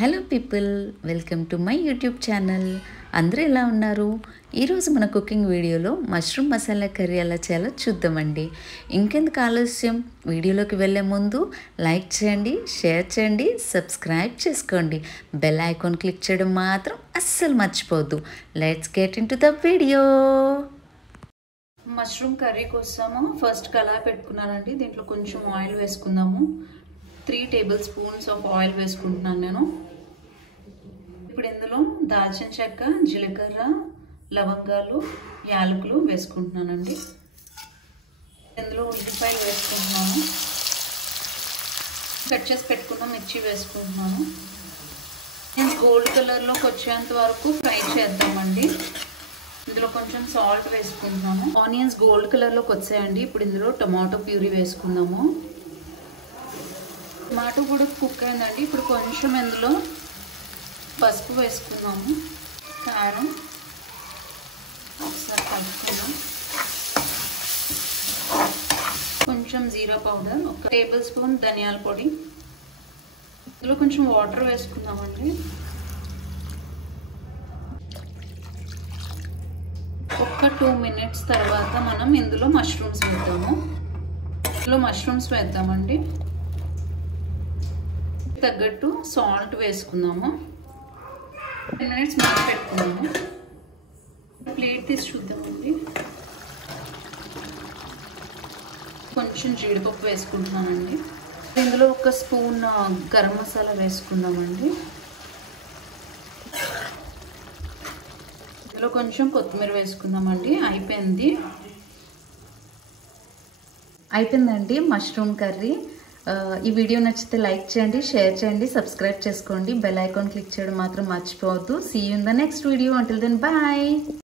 Hello people, welcome to my YouTube channel. అందరూ ఎలా ఉన్నారు? ఈరోజు మన కుకింగ్ వీడియోలో మష్రూమ్ మసాలా కర్రీ ఎలా చేయాలో చూద్దామండి. ఇంకెందుకు ఆలస్యం, వీడియోలోకి వెళ్ళే ముందు లైక్ చేయండి, షేర్ చేయండి, సబ్స్క్రైబ్ చేసుకోండి. బెల్ ఐకాన్ క్లిక్ చేయడం మాత్రం అస్సలు మర్చిపోవద్దు. Let's get in to the video. Mushroom curry కోసము ఫస్ట్ కళాయి పెట్టుకున్నానండి. దీంట్లో కొంచెం ఆయిల్ వేసుకుందాము. 3 టేబుల్ స్పూన్స్ ఆఫ్ ఆయిల్ వేసుకుంటున్నాను నేను. ఇప్పుడు ఇందులో దాల్చిన చెక్క, జీలకర్ర, లవంగాలు, యాలకులు వేసుకుంటున్నానండి. ఇందులో ఉల్లిపాయలు వేసుకుంటున్నాను. కట్ చేసి పెట్టుకున్న మిర్చి వేసుకుంటున్నాను. నేను గోల్డ్ కలర్లోకి వచ్చేంత వరకు ఫ్రై చేద్దామండి. ఇందులో కొంచెం సాల్ట్ వేసుకుంటున్నాము. ఆనియన్స్ గోల్డ్ కలర్లోకి వచ్చాయండి. ఇప్పుడు ఇందులో టమాటో ప్యూరీ వేసుకుందాము. టమాటో కూడా కుక్ అయిందండి. ఇప్పుడు కొంచెం ఇందులో పసుపు వేసుకున్నాము, కారం ఒకసారి కలుపుకుందాం, కొంచెం జీరా పౌడర్, 1 టేబుల్ స్పూన్ ధనియాల పొడి, ఇందులో కొంచెం వాటర్ వేసుకుందామండి. ఒక 2 మినిట్స్ తర్వాత మనం ఇందులో మష్రూమ్స్ వేద్దాము. ఇందులో మష్రూమ్స్ వేద్దామండి. తగ్గట్టు సాల్ట్ వేసుకుందాము. 10 మినిట్స్ మూత పెట్టుకుందాము. ప్లేట్ తీసి చూద్దామండి. కొంచెం జీడిపప్పు వేసుకుంటున్నానండి. ఇందులో 1 స్పూన్ గరం మసాలా వేసుకుందామండి. ఇందులో కొంచెం కొత్తిమీర వేసుకుందామండి. అయిపోయిందండి మష్రూమ్ కర్రీ. ఈ వీడియో నచ్చితే లైక్ చేయండి, షేర్ చేయండి, సబ్స్క్రైబ్ చేసుకోండి. బెల్ ఐకాన్ క్లిక్ చేయడం మాత్రం మర్చిపోవద్దు. See you in the next video. Until then bye.